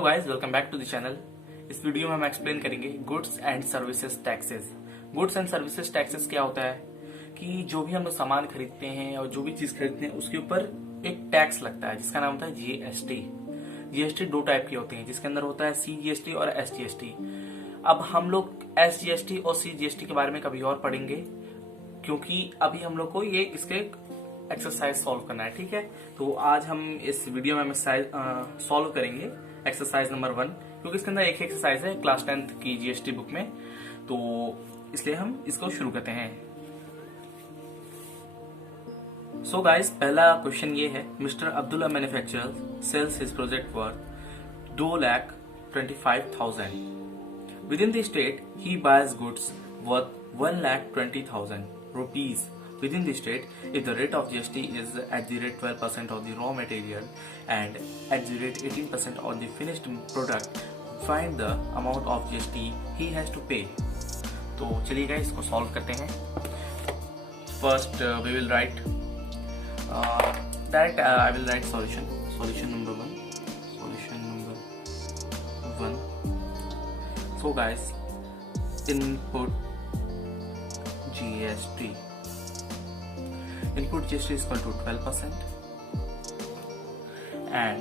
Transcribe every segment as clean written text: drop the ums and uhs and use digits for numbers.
Hello guys, welcome back to the channel. इस video में हम एक्सप्लेन करेंगे goods and services taxes. Goods and services taxes क्या होता है कि जो भी हम लोग सामान खरीदते हैं और जो भी चीज खरीदते हैं उसके ऊपर एक टैक्स लगता है जिसका नाम होता है जीएसटी। जीएसटी दो टाइप के होते हैं जिसके अंदर होता है सीजीएसटी और एसजीएसटी। अब हम लोग एसजीएसटी और सीजीएसटी के बारे में कभी और पढ़ेंगे क्योंकि अभी हम लोग को ये इसके एक्सरसाइज सॉल्व करना है, ठीक है। तो आज हम इस वीडियो में सॉल्व करेंगे एक्सरसाइज नंबर 1 क्योंकि इसके अंदर एक एक्सरसाइज है क्लास 10th की जीएसटी बुक में, तो इसलिए हम इसको शुरू करते हैं। सो गाइस, पहला क्वेश्चन ये है, mister Abdullah manufacturer sales his project worth 2,25,000। With in the state he boys goods worth 1,20,000 rupees within the state. If the rate of GST is at the rate 12% of the raw material and at the rate 18% on the finished product, find the amount of GST he has to pay. तो चलिए guys इसको solve करते हैं। First we will write direct I will write solution number 1। So guys, input GST. Input GST is equal to 12% and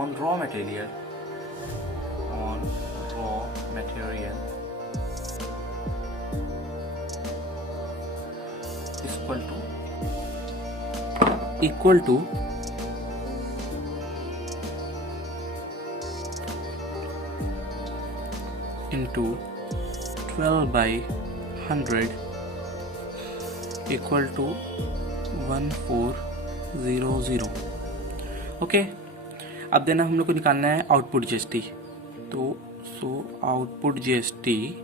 on raw material is equal to into 12 by 100 equal to 1400। Okay, अब देना हम लोग को निकालना है output GST. तो output GST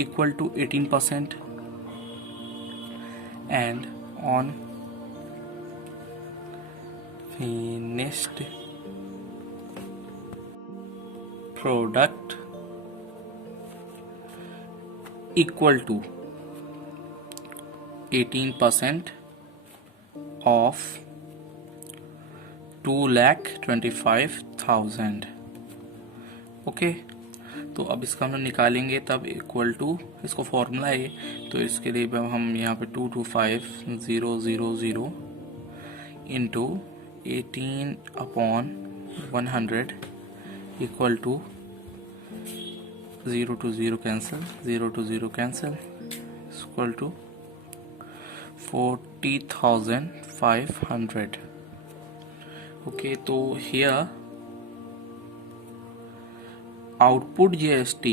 equal to 18% and on finished product equal to 18% of 2,25,000। Okay, तो अब इसका हम निकालेंगे तब इक्वल टू, इसको फॉर्मूला है तो इसके लिए हम यहाँ पे 225,000 into 18/100 equal to 0 to 0 cancel equal to 40,500। okay, तो here output GST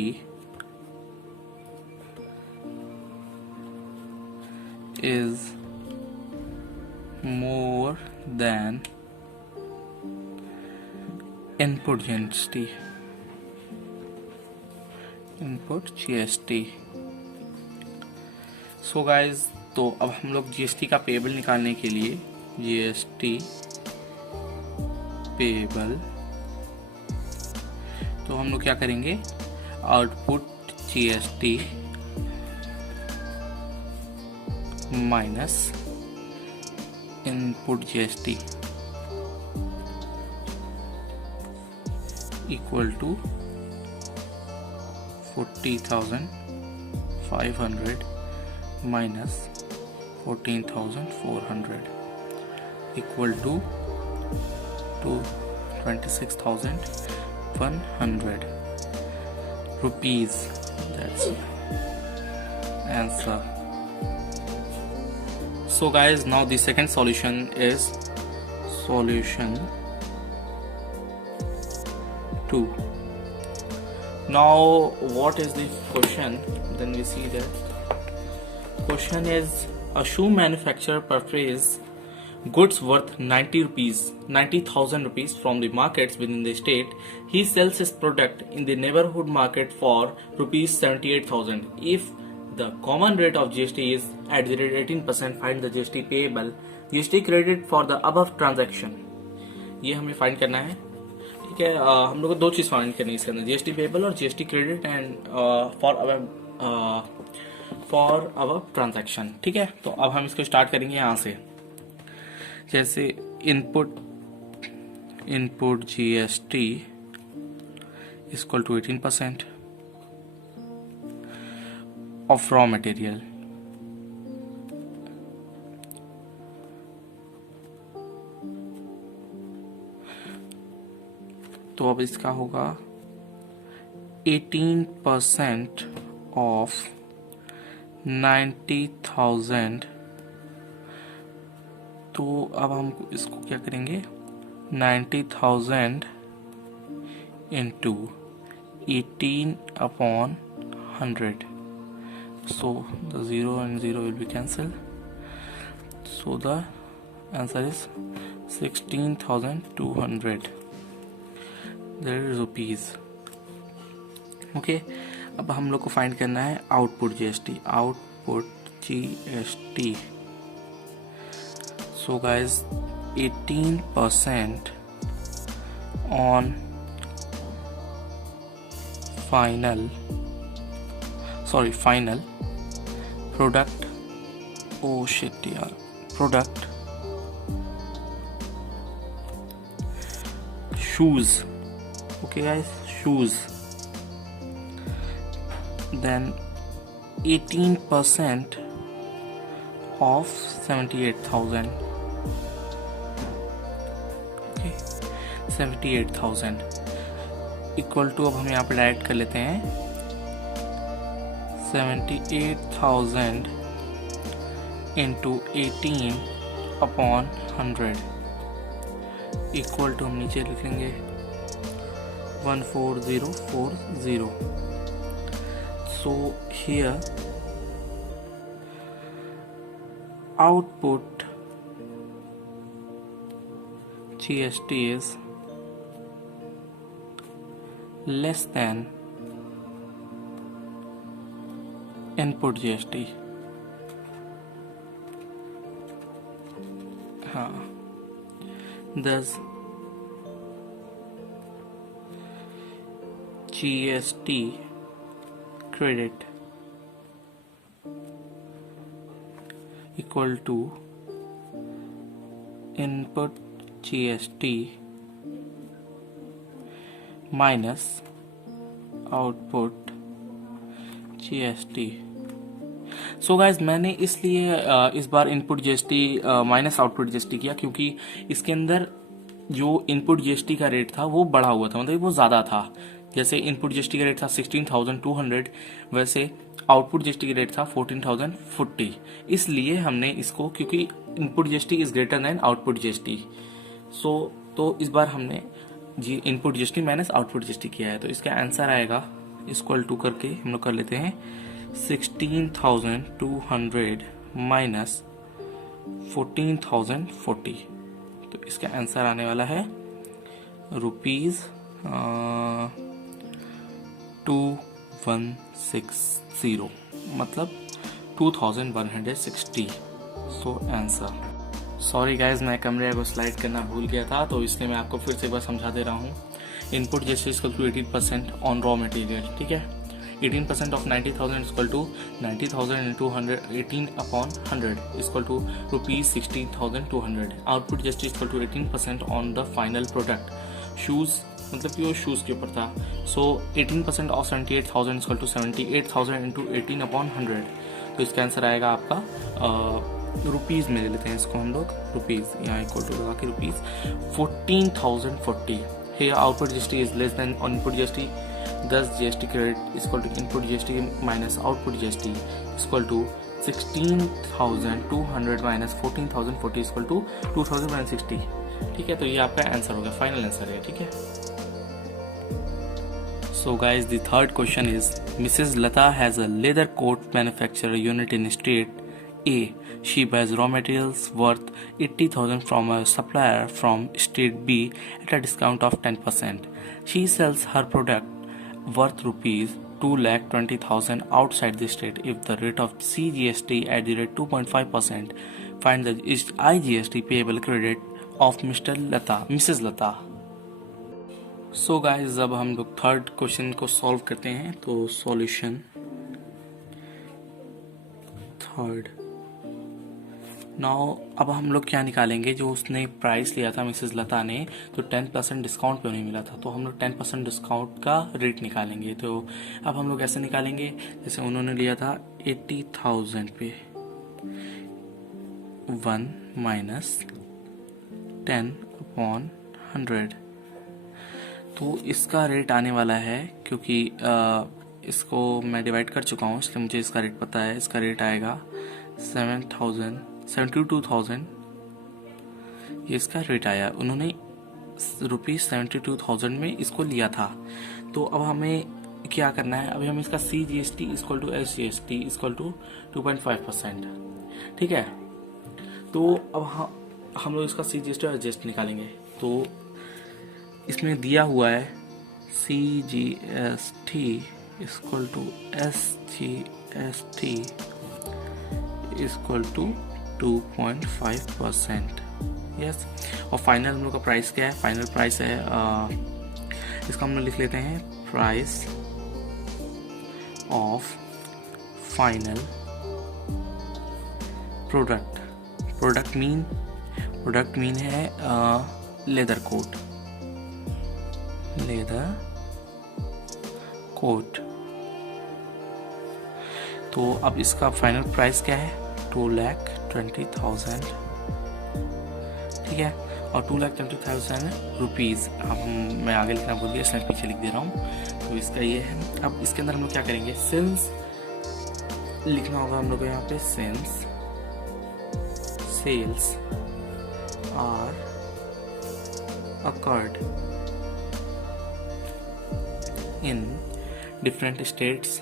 is more than input GST। so guys, तो अब हम लोग जीएसटी का पेबल निकालने के लिए जीएसटी पेबल, तो हम लोग क्या करेंगे, output GST minus input GST equal to 40,500 minus 14,400 equal to 26,100 rupees. That's answer. So guys, now the second solution is solution 2. Now what is the question? Then we see that question is, a shoe manufacturer purchases goods worth 90,000 rupees from the markets within the state. He sells his product in the neighborhood market for rupees 78,000. If the common rate of GST is at the rate 18%, find the GST payable, GST credit for the above transaction. ये हमें find करना है, ठीक है। हम लोग को दो चीज फाइंड करनी है इसके अंदर, जीएसटी पेबल और GST credit and for our transaction, ठीक है। तो अब हम इसको स्टार्ट करेंगे यहाँ से, जैसे input input GST is equal to 18% of raw material. तो अब इसका होगा 18% of 90,000। तो अब हम इसको क्या करेंगे, 90,000 into 18/100. So the 0 and 0 will be cancelled. So the answer is 16,200 rupees. Okay, अब हम लोग को फाइंड करना है output GST. Output GST, so guys 18% on final product, oh shit यार, product shoes, okay guys, shoes, then 18% of 78,000, okay, 78,000 equal to, अब हम यहाँ पे डायरेक्ट कर लेते हैं 78,000 इंटू 18/100 इक्वल टू, हम नीचे लिखेंगे 14040. So here output GST is less than input GST. हाँ, thus GST credit equal to input GST minus output GST. So guys, मैंने इसलिए इस बार input GST minus output GST किया क्योंकि इसके अंदर जो इनपुट जीएसटी का रेट था वो बढ़ा हुआ था, मतलब वो ज्यादा था। जैसे इनपुट जीएसटी का रेट था 16,200, वैसे आउटपुट जीएसटी का रेट था 14,040। इसलिए हमने इसको, क्योंकि input GST is greater than output GST, so तो इस बार हमने जी input GST minus output GST किया है। तो इसका आंसर आएगा इक्वल टू करके हम लोग कर लेते हैं 16,200 माइनस 14,040। तो इसका आंसर आने वाला है ₹2160, मतलब 2160। सो आंसर, सॉरी गाइज, मैं कैमरे को स्लाइड करना भूल गया था, तो इसलिए मैं आपको फिर से एक बार समझा दे रहा हूँ। इनपुट जैसे equal to 18% on raw material, ठीक है। 18% of 90,000 equal to 90,000 into 18/100 equal to ₹16,200। Output just equal to 18% on the final product shoes, मतलब कि वो शूज के ऊपर था। So 18% of 78,000 equal to 78,000 into 18/100। तो इसका आंसर आएगा आपका रुपीज़ में ले लेते हैं इसको हम लोग, रुपीज़ यहाँ इक्वल टू लगा के ₹14,040। Here output GST is less than input GST, thus GST credit is equal to input GST minus output GST is equal to 16,200 minus 14,040 is equal to 2,160। ठीक है, तो ये आपका आंसर होगा, फाइनल आंसर है, ठीक है। So guys, the third question is Mrs. Lata has a leather coat manufacturer unit in state A. She buys raw materials worth 80,000 from a supplier from state B at a discount of 10%. She sells her product worth ₹2,20,000 outside the state. If the rate of CGST at the rate 2.5%, find the IGST payable credit of Mrs. Lata. So guys, अब हम लोग third question को solve करते हैं। तो solution third, now अब हम लोग क्या निकालेंगे, जो उसने प्राइस लिया था मिसेस लता ने, तो 10% डिस्काउंट पे उन्हें मिला था, तो हम लोग 10% डिस्काउंट का रेट निकालेंगे। तो अब हम लोग ऐसे निकालेंगे, जैसे उन्होंने लिया था 80,000 पे 1 माइनस 10/100, तो इसका रेट आने वाला है, क्योंकि इसको मैं डिवाइड कर चुका हूँ इसलिए मुझे इसका रेट पता है। इसका रेट आएगा 72,000, ये इसका रेट आया। उन्होंने ₹72,000 में इसको लिया था। तो अब हमें क्या करना है, अभी हम इसका CGST equal to SGST equal to 2.5%, ठीक है। तो अब हम लोग इसका CGST और SGST निकालेंगे। तो इसमें दिया हुआ है CGST equal to SGST equal to 2.5%, yes. और फाइनल हम लोग का प्राइस क्या है, फाइनल प्राइस है इसका हम लोग लिख लेते हैं price of final product. Product mean है लेदर कोट, तो अब इसका फाइनल प्राइस क्या है, 2,20,000, ठीक है। और 2,20,000 रुपीज़। अब मैं आगे लिखना भूल गया इसलिए पीछे लिख दे रहा हूँ। तो इसका ये है। अब इसके अंदर हम लोग क्या करेंगे, सिंस लिखना होगा हम लोग को यहाँ पे, since sales are occurred in different states,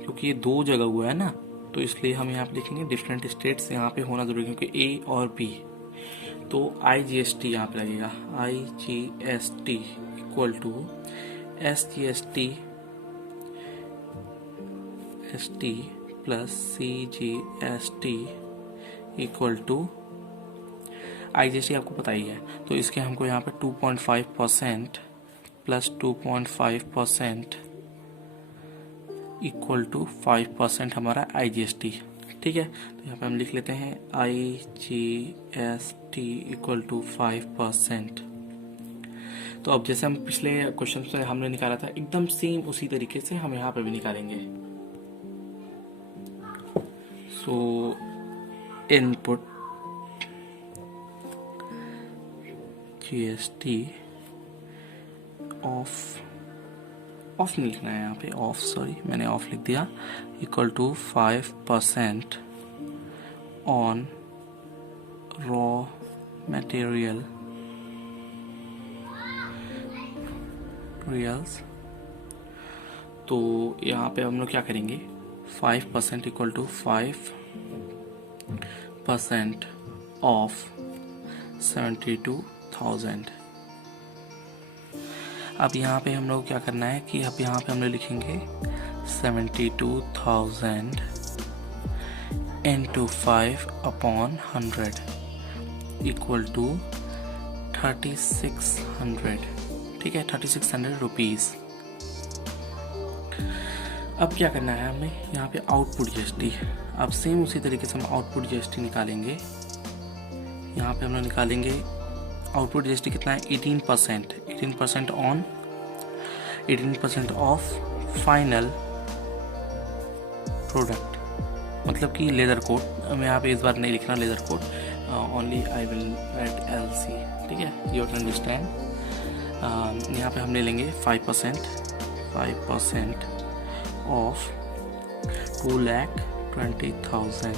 क्योंकि ये 2 जगह हुआ है ना, तो इसलिए हम यहाँ पे लिखेंगे डिफरेंट स्टेट्स, यहाँ पे होना जरूरी है क्योंकि A और B। तो IGST यहाँ पे लगेगा, IGST equal to SGST plus CGST equal to IGST आपको पता ही है, तो इसके हमको यहाँ पे 2.5% प्लस 2.5% इक्वल टू 5% हमारा IGST, ठीक है। तो यहाँ पे हम लिख लेते हैं IGST इक्वल टू 5%। तो अब जैसे हम पिछले क्वेश्चन से हमने निकाला था एकदम सेम उसी तरीके से हम यहाँ पे भी निकालेंगे। सो इनपुट GST ऑफ नहीं लिखना है यहाँ पे, मैंने ऑफ लिख दिया, equal to 5% on raw materials. तो यहाँ पे हम लोग क्या करेंगे, 5% इक्वल टू 5% ऑफ 72,000। अब यहाँ पे हम लोग क्या करना है कि अब यहाँ पे हम लोग लिखेंगे 72,000 into 5/100 इक्वल टू 3,600, ठीक है, 3,600 रुपीज़। अब क्या करना है हमें यहाँ पे आउटपुट GST। अब सेम उसी तरीके से हम आउटपुट GST निकालेंगे। यहाँ पे हम लोग निकालेंगे आउटपुट GST कितना है, 18% ऑफ फाइनल प्रोडक्ट, मतलब कि लेदर कोट। मैं यहाँ पे इस बार नहीं लिखना leather coat, only I will write LC, ठीक है, यू कैन अंडरस्टैंड। यहाँ पे हम ले लेंगे 5% ऑफ 2,20,000।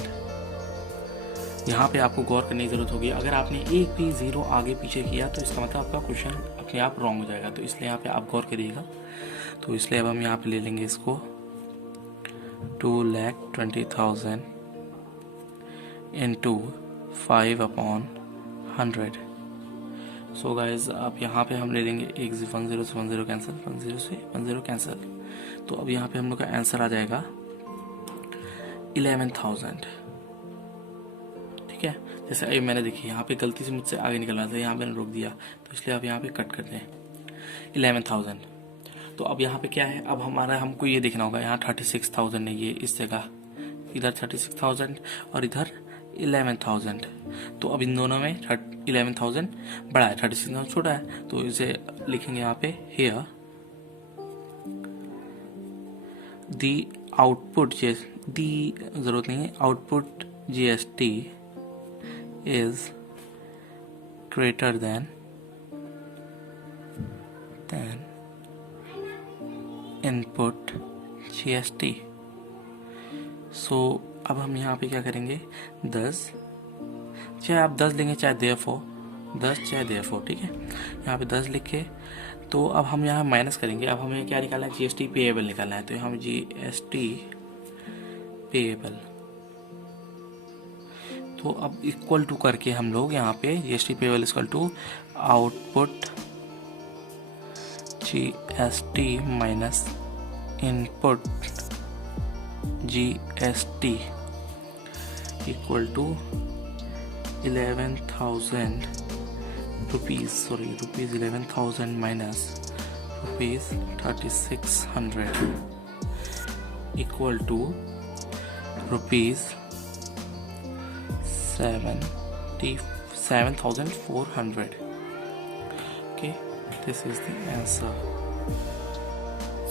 यहाँ पे आपको गौर करने की ज़रूरत होगी, अगर आपने एक भी ज़ीरो आगे पीछे किया तो इसका मतलब आपका क्वेश्चन अपने आप रॉन्ग हो जाएगा, तो इसलिए यहाँ पे आप गौर करिएगा। तो इसलिए अब हम यहाँ पे ले लेंगे इसको 2,20,000 into 5/100। सो गाइज अब यहाँ पे हम ले लेंगे 10 से 10 कैंसिल, 10 से 10 कैंसिल। तो अब यहाँ पे हम लोग का आंसर आ जाएगा 11,000, ठीक है। जैसे अभी मैंने देखी यहाँ पे गलती से मुझसे आगे निकलना था, यहाँ मैंने रोक दिया, तो इसलिए अब यहाँ पे कट करते हैं 11,000। तो अब यहाँ पे क्या है, अब हमको ये देखना होगा, यहाँ 36,000 नहीं, ये इस जगह इधर 36,000 और इधर 11,000। तो अब इन दोनों में 11,000 बड़ा है, 36,000 छोटा है, तो इसे लिखेंगे यहाँ पे हियर दी आउटपुट दी जरूरत नहीं है, output GST is greater than input GST। सो अब हम यहाँ पे क्या करेंगे, 10, चाहे आप 10 लेंगे चाहे देयरफॉर 10 चाहे देयरफॉर, ठीक है। यहाँ पे 10 लिख के तो अब हम यहाँ माइनस करेंगे। अब हमें क्या निकालना है, GST पेएबल निकालना है। तो यहाँ GST पेएबल, तो अब इक्वल टू करके हम लोग यहाँ पे GST payable equal to output GST minus input GST equal to 11,000 rupees 11,000 minus rupees 3,600 equal to rupees 7,400। Okay, this is the answer.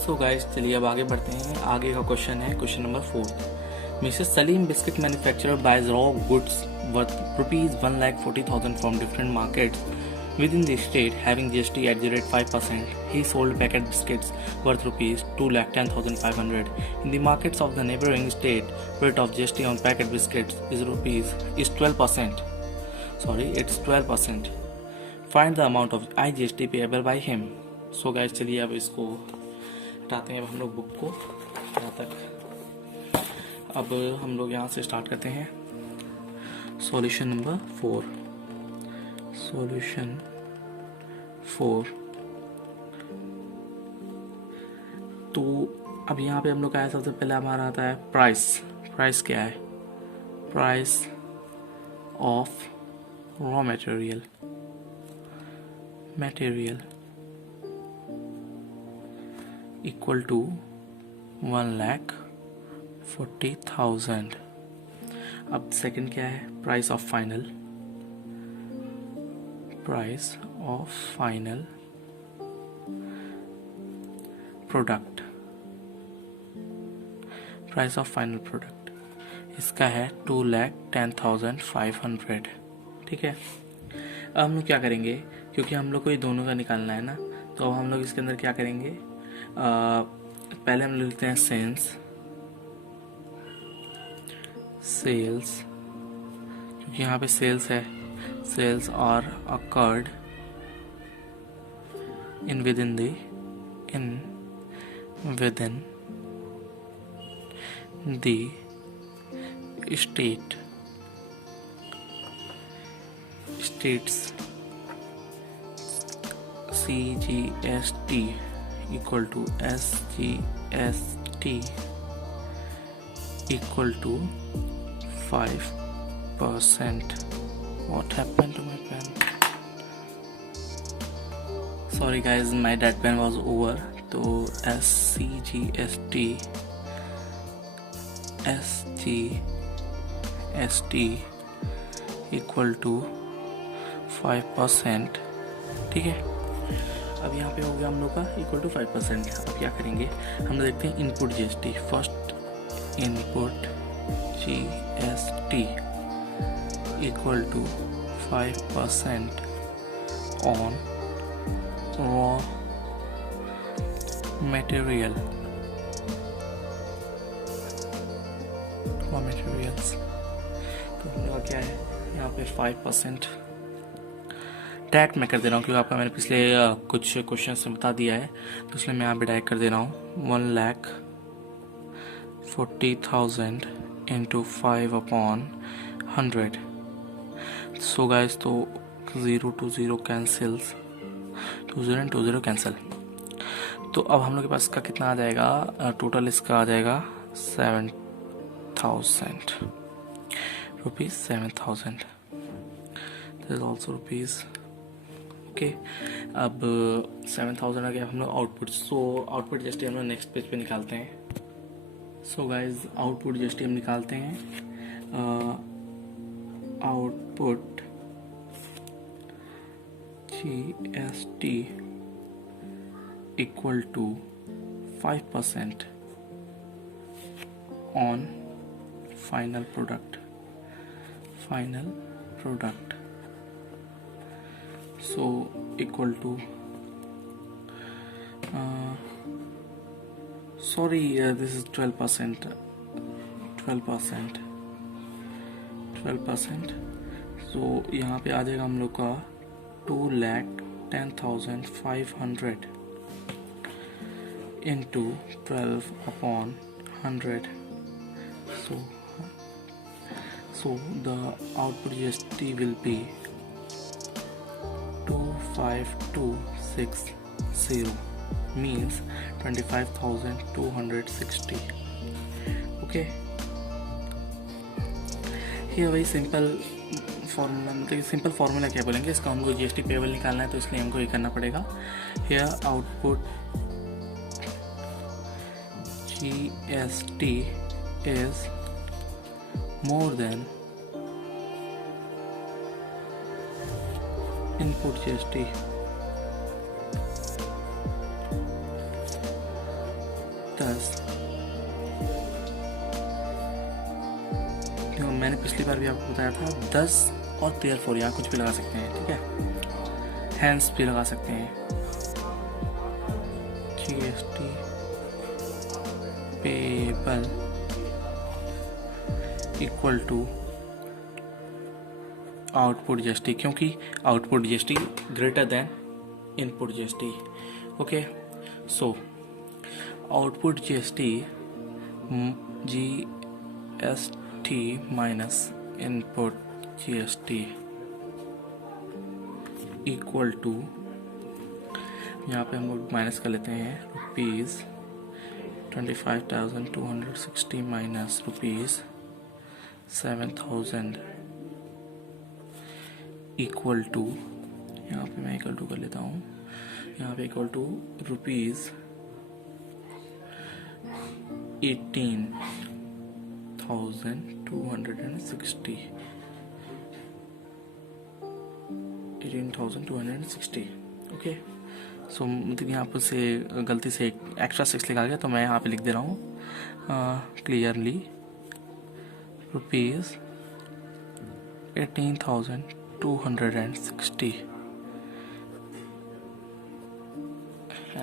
So guys, चलिए अब आगे बढ़ते हैं। आगे का क्वेश्चन है question number 4। Mrs Salim biscuit manufacturer buys raw goods worth rupees 1,40,000 from different markets within the state having GST at the rate 5%. He sold packet biscuits worth rupees 2,10,500. In the markets of the neighboring state, rate of GST on packet biscuits is 12%. It's 12%. Find the amount of IGST payable by him. So guys, चलिए अब इसको हटाते हैं अब हम लोग book को यहाँ तक। अब हम लोग यहाँ से स्टार्ट करते हैं सॉल्यूशन नंबर 4। सॉल्यूशन 4। तो अब यहाँ पे हम लोग का है, सबसे पहले हमारा आता है प्राइस क्या है, price of raw material equal to 1,40,000। अब सेकंड क्या है, प्राइस ऑफ फाइनल प्रोडक्ट इसका है 2,10,500, ठीक है। अब हम लोग क्या करेंगे, क्योंकि हम लोग को ये दोनों का निकालना है ना, तो अब हम लोग इसके अंदर क्या करेंगे, पहले हम लोग लिखते हैं सेल्स, क्योंकि यहाँ पे सेल्स है, sales are occurred within the states CGST equal to SGST equal to 5%. What happened to my pen? Sorry guys, my that pen was over. तो SGST equal to 5%, ठीक है। अब यहाँ पे हो गया हम लोग का इक्वल टू 5%। अब क्या करेंगे, हम लोग देखते हैं input GST। First input GST equal to 5% on raw materials। तो हम लोग क्या है यहाँ पे 5% डायरेक्ट मैं कर दे रहा हूँ, क्योंकि आपका मैंने पिछले कुछ क्वेश्चन से बता दिया है, तो इसलिए मैं यहाँ पे डायरेक्ट कर दे रहा हूँ। 1,40,000 into 5/100। सो गाइस, तो 0 to 0 कैंसिल्स, 2 and 2 कैंसिल। तो अब हम लोग के पास इसका कितना आ जाएगा, टोटल इसका आ जाएगा 7,000 rupees. 7,000 this also rupees, okay. अब 7,000 आ गया हम लोग आउटपुट। सो आउटपुट जस्ट हम लोग नेक्स्ट पेज पे निकालते हैं। सो गाइज आउटपुट जीएसटी हम निकालते हैं। Output GST equal to 5% on final product. So equal to this is 12%. 12%. So यहाँ पे आ जाएगा हम लोग का 2,10,500 into 12 upon 100. So the output GST will be 25260, means 25,260. Okay, ये वही सिंपल फॉर्मूला, मतलब सिंपल फार्मूला क्या बोलेंगे इसका, हमको जीएसटी पेबल निकालना है तो इसलिए हमको ये करना पड़ेगा। Here output GST is more than input GST. Thus, जो मैंने पिछली बार भी आपको बताया था 10 और therefore यहाँ कुछ भी लगा सकते हैं, ठीक है, hence भी लगा सकते हैं। GST payable equal to output GST, क्योंकि output GST greater than input GST. Okay, so output GST GST minus input GST equal to, यहाँ पे हम लोग माइनस कर लेते हैं, rupees 25,260 minus rupees 7,000 equal to, यहाँ पे मैं इक्वल टू कर लेता हूँ, यहाँ पे इक्वल टू रुपीज़ 18,260। ओके, सो मतलब यहाँ पर से गलती से एक एक्स्ट्रा 6 लिखा गया तो मैं यहाँ पे लिख दे रहा हूँ clearly, rupees 18,260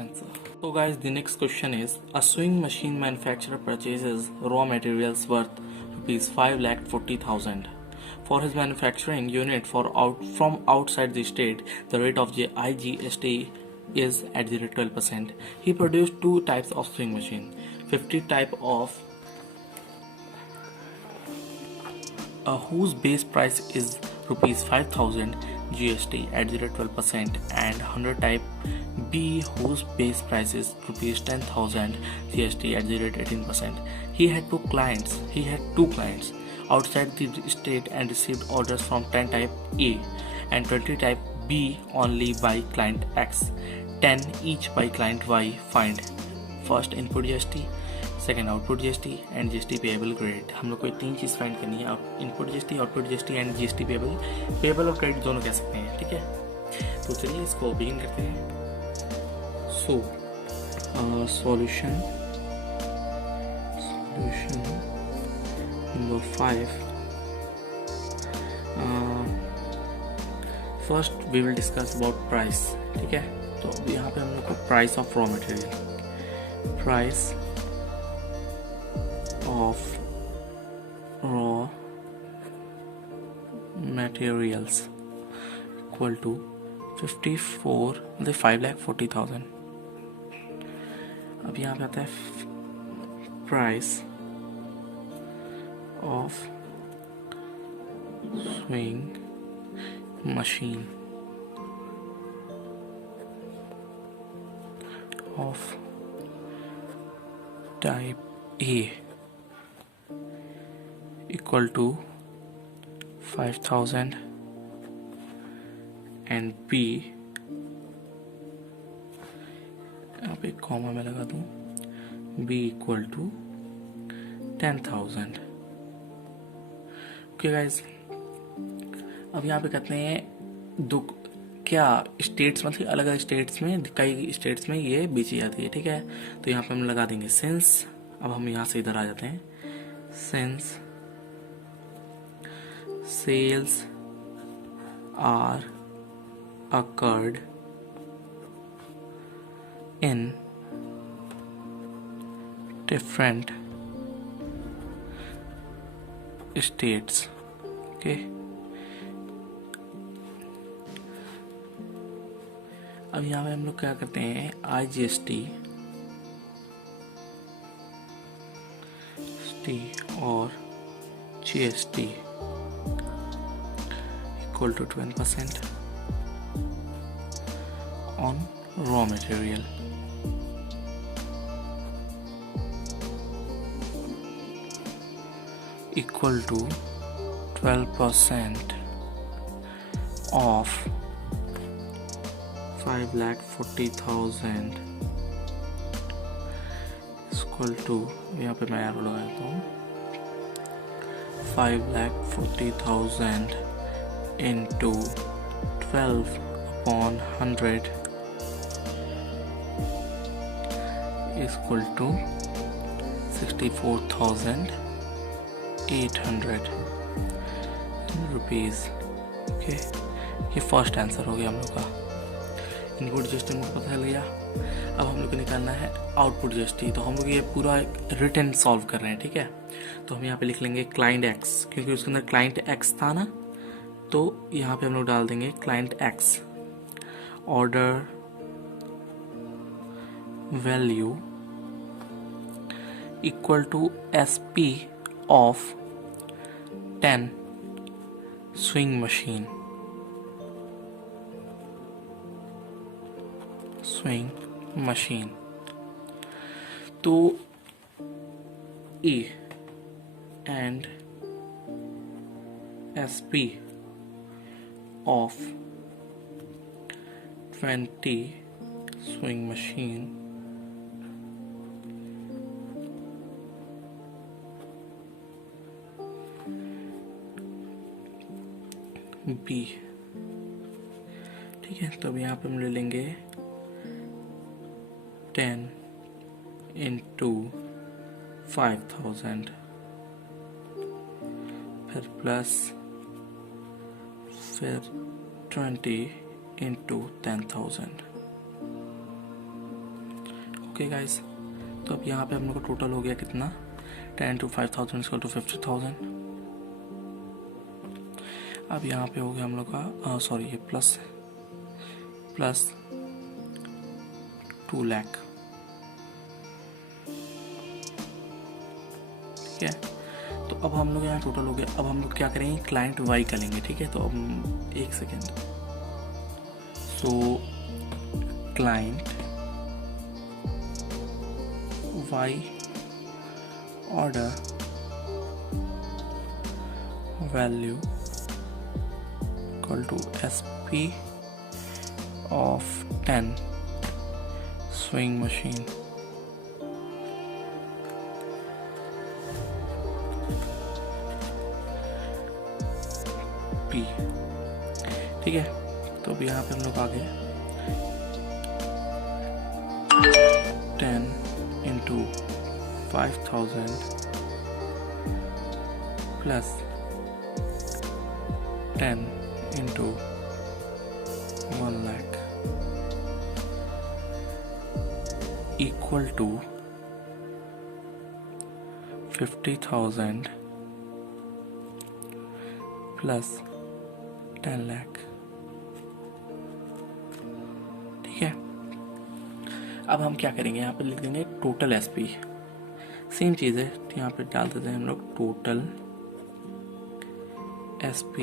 answer. So guys, the next question is, a sewing machine manufacturer purchases raw materials worth rupees 5,40,000 for his manufacturing unit from outside the state. The rate of IGST is at the rate 12%. He produced 2 types of sewing machine, 50 type of whose base price is rupees 5,000 GST at the rate 12%, and 100 type B whose base price is rupees 10,000 GST at the rate 18%. He had two clients outside the state and received orders from 10 type A and 20 type B only by client X, 10 each by client Y. Find first input GST, second output GST and GST payable credit. हम लोग को 3 चीज़ find करनी है, input GST, output GST and GST payable और credit दोनों कह सकते हैं, ठीक है। तो चलिए इसको बिगिन करते हैं। So solution number 5, first we will discuss about price, ठीक है। तो यहाँ पे हम लोग को price of raw material, price of raw materials equal to 5,40,000। अब यहाँ पे आता है price of swing machine of type A equal to 5,000 and B, यहाँ पे कॉमा में लगा दूँ, B equal to 10,000। Okay guys, अब यहाँ पे कहते हैं दो क्या स्टेट्स, मतलब अलग अलग स्टेट्स में, कई स्टेट्स में ये बेची जाती है, ठीक है। तो यहाँ पे हम लगा देंगे सिंस। अब हम यहाँ से इधर आ जाते हैं, since sales are occurred in different states. Okay, अब यहाँ पे हम लोग क्या करते हैं, IGST और GST equal to 20% on raw material. Equal to 12% of 5,40,000 equal to, यहाँ पे मैं एरो लगा देता हूँ, 5,40,000 into 12/100 equal to 64,800 rupees. Okay, ये फर्स्ट आंसर हो गया हम लोग का। इनपुट जीएसटी को पता चल गया। अब हम लोग को निकालना है आउटपुट जीएसटी। तो हम लोग ये पूरा रिटर्न सॉल्व कर रहे हैं, ठीक है। तो हम यहाँ पे लिख लेंगे क्लाइंट एक्स, क्योंकि उसके अंदर क्लाइंट एक्स था ना, तो यहाँ पे हम लोग डाल देंगे client X. Order value equal to SP of 10 sewing machine, तो E and SP of 20 swing machine B, ठीक है। तो अब यहाँ पे हम ले लेंगे 10 into 5,000, फिर प्लस, फिर 20 into 10,000। ओके गाइस, तो अब यहाँ पे हम लोग का टोटल हो गया कितना, 10 into 5,000 इक्वल टू 50,000। अब यहाँ पे हो गया हम लोग का सॉरी, ये प्लस 2 लाख, ठीक है। तो अब हम लोग यहाँ टोटल हो गया। अब हम लोग क्या करेंगे, क्लाइंट वाई का लेंगे, ठीक है। तो अब एक second, so client Y order value equal to SP of 10 swing machine P, ठीक है। तो अब यहाँ पे हम लोग आ गए 10 into 5,000 plus 10 into 1 lakh equal to 50,000 plus 10 lakh, ठीक है। अब हम क्या करेंगे, यहाँ पे लिख देंगे टोटल SP, सेम चीज़ है। तो यहाँ पे डाल देते हैं हम लोग total SP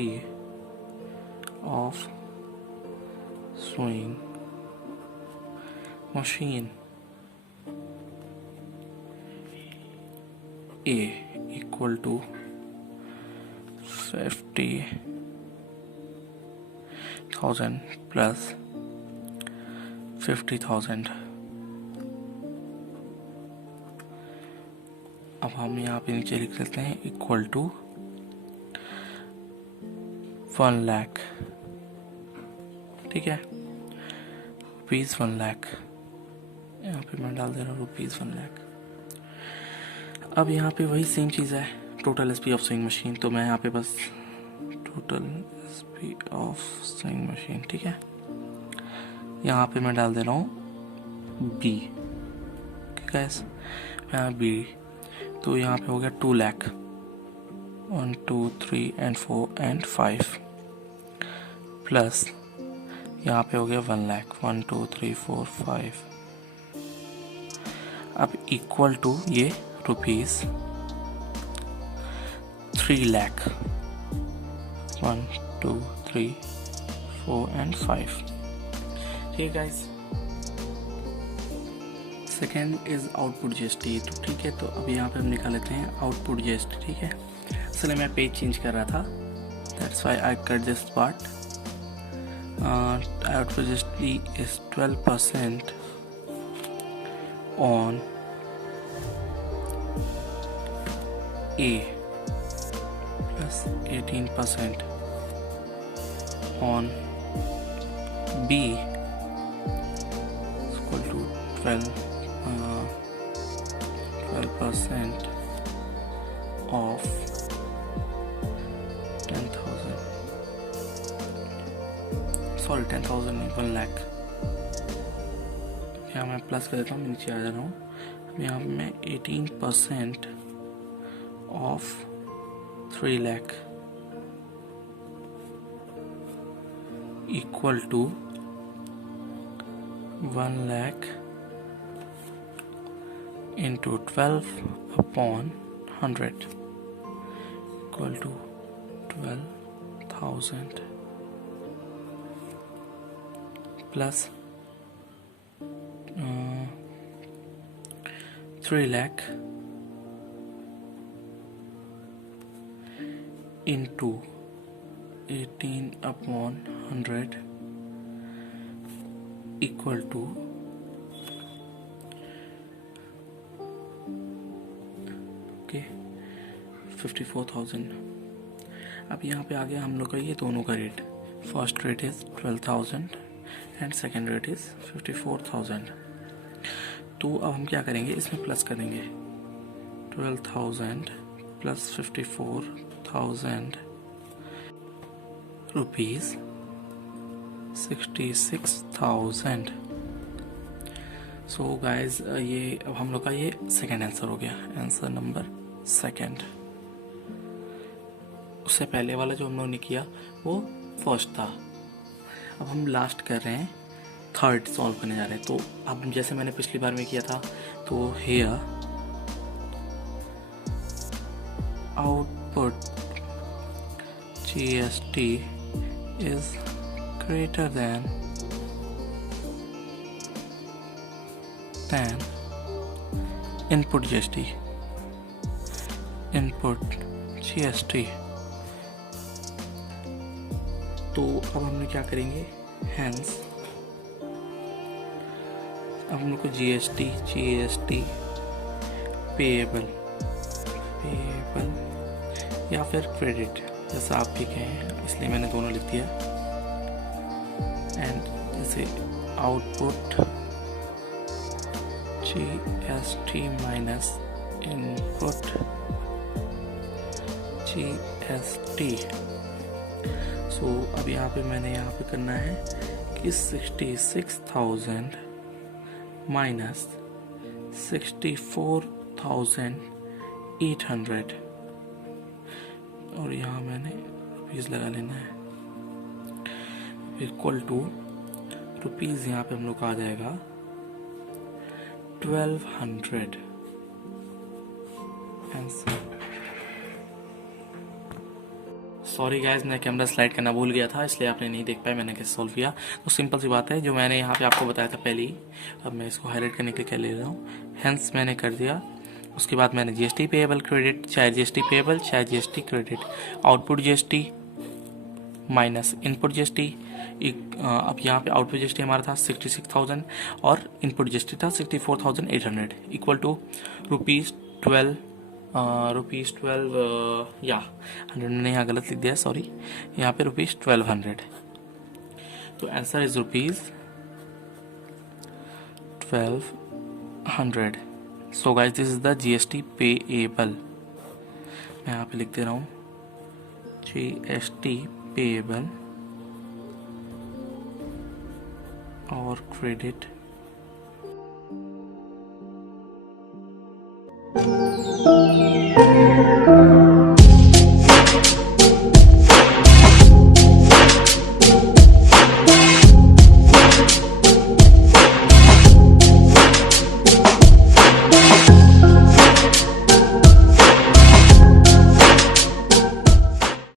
of swing machine A equal to 50,000 plus 50,000 अब हम यहाँ पे नीचे लिख लेते हैं इक्वल टू 1 लाख, ठीक है, रुपीज 1 लाख। यहाँ पे मैं डाल दे रहा हूँ रुपीज 1 लाख। अब यहाँ पे वही सेम चीज़ है, total SP of swing machine, तो मैं यहाँ पे बस total SP of swing machine, ठीक है, यहाँ पे मैं डाल दे रहा हूँ बी, ठीक है, यहाँ बी, तो यहाँ पे हो गया 2 लाख, 1 2 3 and 4 and 5 प्लस यहाँ पे हो गया 1 लाख, 1 2 3 4 5। अब इक्वल टू ये रुपीज 3 लाख, 1 2 3 4 and 5, ठीक है guys. Second is output GST, तो ठीक है, तो अब यहाँ पे हम निकाल लेते हैं आउटपुट जीएसटी, ठीक है। इसलिए मैं पेज चेंज कर रहा था, that's why I cut this part. Output GST is 12% on A plus 18% on B is equal to 12% of 10,000. Sorry, 10,000 नहीं, 1 लाख। यहाँ मैं प्लस कर देता हूँ, नीचे आ जा रहा हूँ। यहाँ पे मैं 18% of 3 lakh equal to 1 lakh into 12 upon 100 equal to 12,000 plus 3 lakh into 18 upon 100 equal to okay 54,000। अब यहाँ पे आ गया हम लोग का ये दोनों का rate, first rate is 12,000 and second rate is 54,000। तो अब हम क्या करेंगे, इसमें प्लस करेंगे 12,000 प्लस 54,000 रुपीज 66,000। सो गाइज ये अब हम लोग का ये सेकेंड आंसर हो गया, आंसर नंबर सेकेंड। उससे पहले वाला जो हम लोगों ने किया वो फर्स्ट था। अब हम लास्ट कर रहे हैं, थर्ड सॉल्व करने जा रहे हैं। तो अब जैसे मैंने पिछली बार में किया था, तो here output GST is greater than input GST. Input GST। तो अब हम लोग क्या करेंगे, हैंस अब हम लोग को GST पेएबल या फिर क्रेडिट, जैसा आप भी कहें, इसलिए मैंने दोनों लिख दिया। एंड जैसे output GST minus input GST। सो अब यहाँ पे मैंने यहाँ पे करना है कि 66,000 माइनस 64,800 और यहाँ मैंने रुपीज़ लगा लेना है, इक्वल टू रुपीज़ यहाँ पे हम लोग का आ जाएगा 1200 आंसर। सॉरी गाइज, मैं कैमरा स्लाइड करना भूल गया था, इसलिए आपने नहीं देख पाया मैंने कैसे सॉल्व किया। तो सिंपल सी बात है, जो मैंने यहाँ पे आपको बताया था पहले ही, अब मैं इसको हाईलाइट करने के लिए क्या ले रहा हूँ, हेंस मैंने कर दिया। उसके बाद मैंने GST पेएबल क्रेडिट, चाहे GST पेएबल चाहे GST credit, output GST minus input GST। अब यहाँ पे आउटपुट GST हमारा था 66,000 और इनपुट GST था 64,800 इक्वल टू रुपीज़ 1200 ₹12 या 100 मैंने यहाँ गलत लिख दिया है, सॉरी। यहाँ पे ₹1200। तो answer is ₹1200। So guys this is the GST payable. मैं यहाँ पे लिख दे रहा हूँ GST पेएबल और क्रेडिट